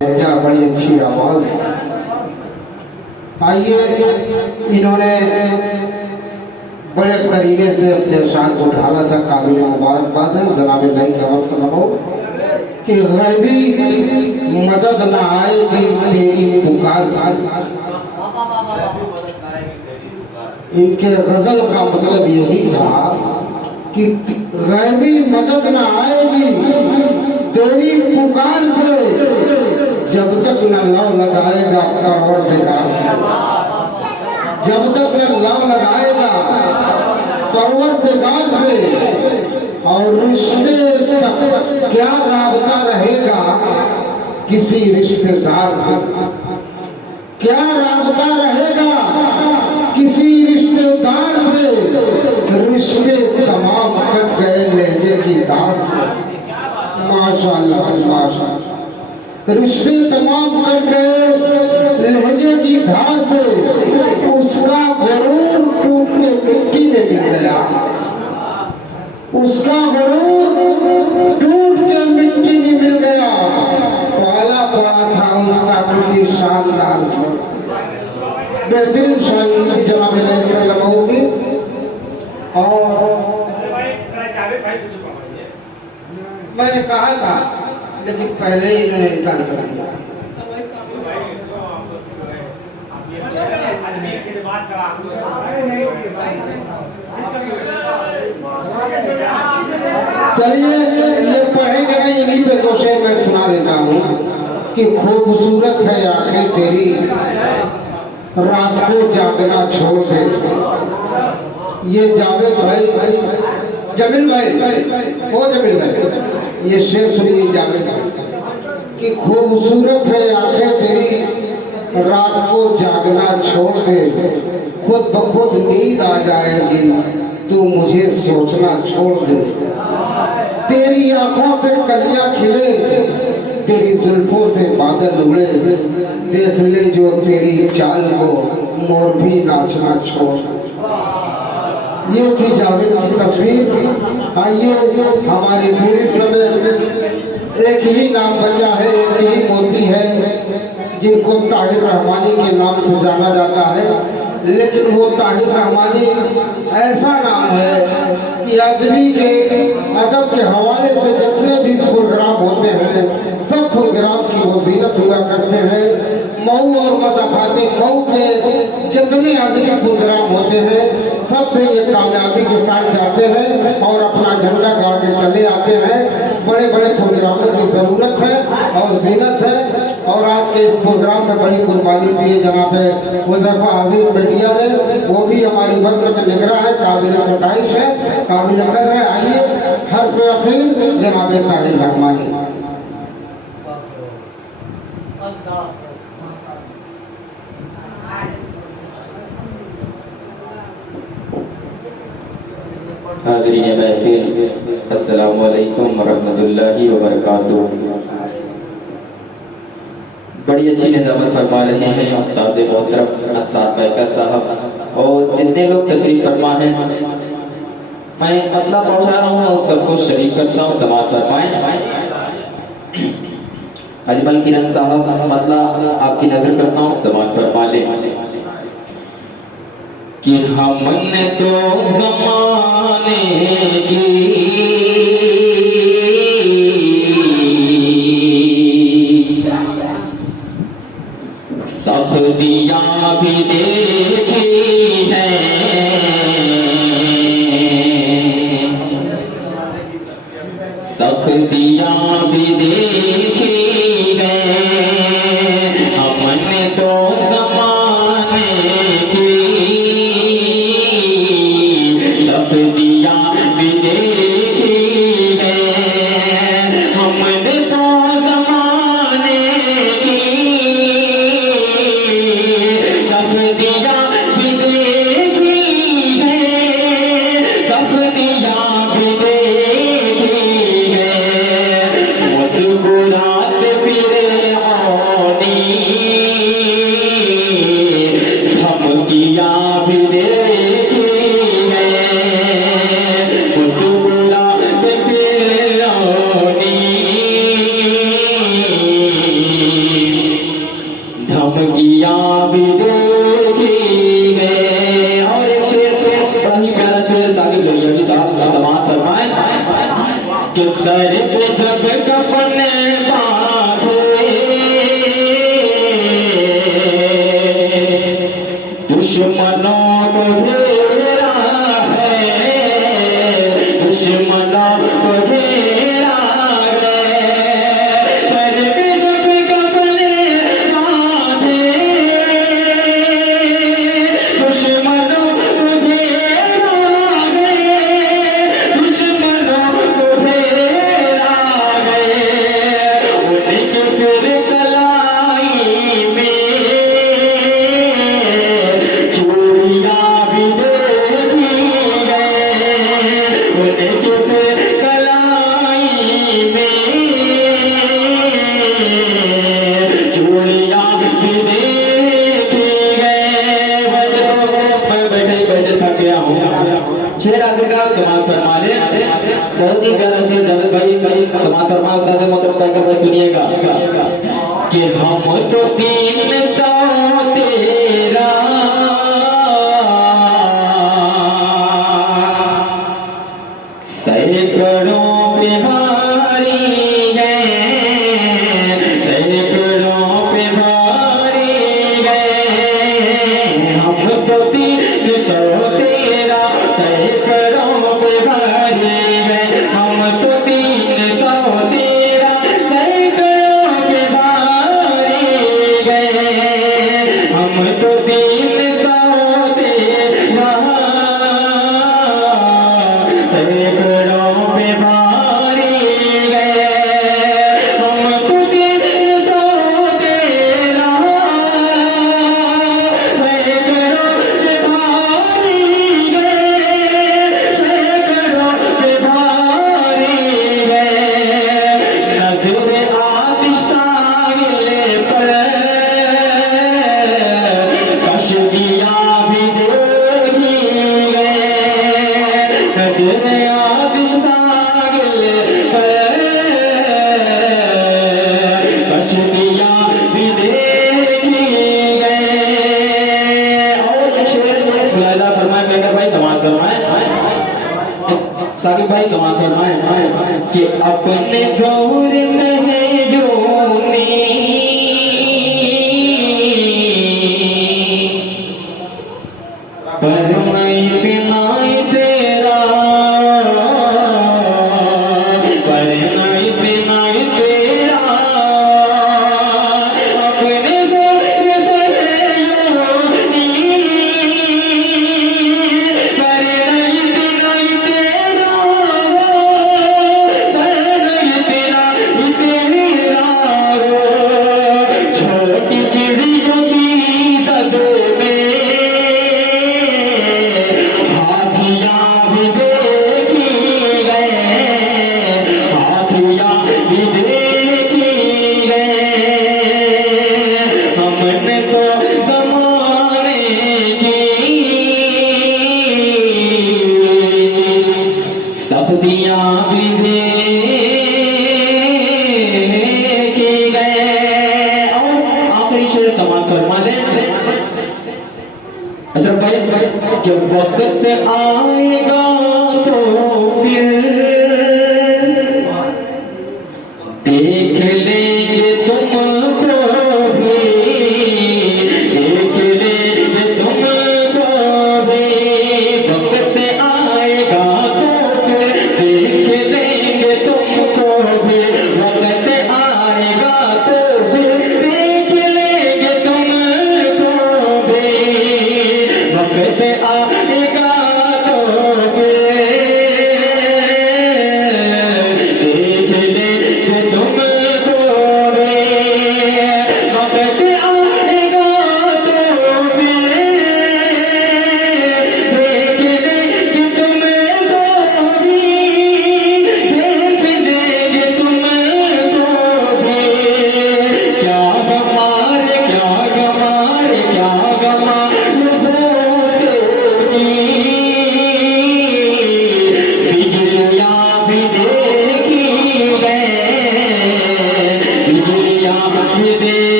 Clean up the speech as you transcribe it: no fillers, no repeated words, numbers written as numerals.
क्या बड़ी अच्छी आवाज। आइए, इन्होंने बड़े करीने से अपने शान को ढाला था। काबिल मुबारकबाद है जनाब भाई की आवाज सुनो कि गैबी मदद न आएगी तेरी पुकार से। इनके गजल का मतलब यही था कि गैबी मदद न आएगी तेरी पुकार से जब तक न लव लगाएगा परवरदिगार से। जब तक न लव लगाएगा परवरदिगार से। और रिश्ते तक क्या राबता रहेगा किसी रिश्तेदार से। क्या राबता रहेगा किसी रिश्तेदार से। रिश्ते तमाम कट गए लहजे की दार से। माशाअल्लाह माशाअल्लाह। रिश्ते तमाम कट गए लहजे की धार से। उसका गुरूर टूट के मिट्टी में मिल गया। उसका गुरूर टूट के मिट्टी में मिल गया। पाला पड़ा था उसका किसी शानदार से। बेहतरीन शायरी थी जनाब सल्लल्लाहु की। और मैंने कहा था लेकिन पहले ही इन्होंने इनकार कर दिया। चलिए ये पढ़ेंगे नहीं, इन्हीं पे दो शेर मैं सुना देता हूँ कि खूबसूरत है आंखें तेरी रात को जागना छोड़ दे। ये जावेद भाई जमील भाई वो जमील भाई ये शेर सुनिए जावेद कि खूबसूरत है आंखें तेरी रात को जागना छोड़ दे। खुद ब खुद नींद आ जाएगी तू मुझे सोचना छोड़ दे। तेरी आंखों से कलियां खिले तेरी जुल्फों से बादल उड़े। देख ले जो तेरी चाल को मोर भी नाचना छोड़। ये थी जावेद की तस्वीर। आइए हमारी फिर में एक ही नाम बचा है, एक ही मोती है जिनको ताहिर रहमानी के नाम से जाना जाता है। लेकिन वो ताहिर रहमानी ऐसा नाम है कि आदमी के अदब के हवाले से जितने भी प्रोग्राम होते हैं सब प्रोग्राम की वसीयत हुआ करते हैं। मऊ और मज़ाफ़ाते मऊ के जितने आदमी प्रोग्राम होते हैं सब पे ये कामयाबी के साथ जाते हैं और अपना झंडा गाड़ के चले आते हैं। बड़े बड़े प्रोग्रामों की ज़रूरत है और ज़ीनत है। और आज के इस प्रोग्राम में बड़ी कुर्बानी दी है जनाब मुज़फ़्फ़र अज़ीज़ बेटिया ने। वो भी हमारी वज़न में निगरा है, काबिल सताइश है, काबिल कदर है। आइए हर्फ़ अख़ीर जनाब ताहिर रहमानी। हाज़रीन महफ़िल अस्सलामु अलैकुम वरहमतुल्लाहि वबरकातुहू। बड़ी अच्छी निज़ामत फरमा रहे हैं उस्ताद मोहतरम अंसार बैकर साहब और जितने लोग तशरीफ फरमा हैं मैं अल्लाह पहुँचा रहा हूँ और सबको शरीक करता हूँ। समाअत फरमाएं। अजमल किरण साहब मतलब आपकी नजर करता हूँ, समाअत फरमा लें कि हमने तो ज़माने की सख्तियाँ भी देखी हैं। सख्तियाँ भी देखी हैं। हमने तो ज़माने की सख्तियाँ भी देखी हैं। हमने तो ज़माने की सख्तियाँ चूड़ियां भी देखी गए। और एक शेर बड़ा ही प्यारा शेर साकिब लोहिया की साहब समाज फरमाए कि सर पे जब कफन बांधे दुश्मनों को घेरा है, दुश्मनों को घेरा है। सर पे जब कफन बांधे दुश्मनों को घेरा है, दुश्मनों को घेरा है। उनके फिर कलाई में चूड़ियां भी देखी गए। उनके फिर कलाई में चूड़ियां भी देखी गए। मैं बैठे बैठे थक गया हूँ। शेर आखिरकार समाज फरमाने बहुत ही प्यारा शेर जावेद भाई समाज फरमा उस्ताद मोहतरम कहकर भाई सुनिएगा कि हम तो 300 तेरा सैकड़ों पे भारी गए, सैकड़ों पे भारी गए। हम तो 300 तेरा सैकड़ों पे भारी गए। हम तो 300 तेरा सैकड़ों पे भारी गए। हम तो 300 तेरा सैकड़ों पे भारी गए। हम तो 300 तेरा सैकड़ों पे भारी गए, सैकड़ों पे भारी गए। नजर आतिश साहिल पर कश्तियां भी देखी गए। नजर आतिश साहिल पर कश्तियां भी देखी गए। और एक शेर फुलाला फरमाए कहकर भाई कमाल फरमाए साकिब भाई कमाल फरमाए कि अपने जोर सहजों ने परमाई पिनाई तेरा, परमाई पिनाई तेरा। अपने जोर सहजों ने परमाई पिनाई तेरा, परमाई पिनाई तेरा। छोटी चिड़ियों की सद में हाथियां भी देखी गए, हाथियां भी देखी गए। हमने तो ज़माने की सख्तियां भी देखी गए। और आखिरी शेर कमाल फरमा लें अशरफ भाई, जब वक्त आएगा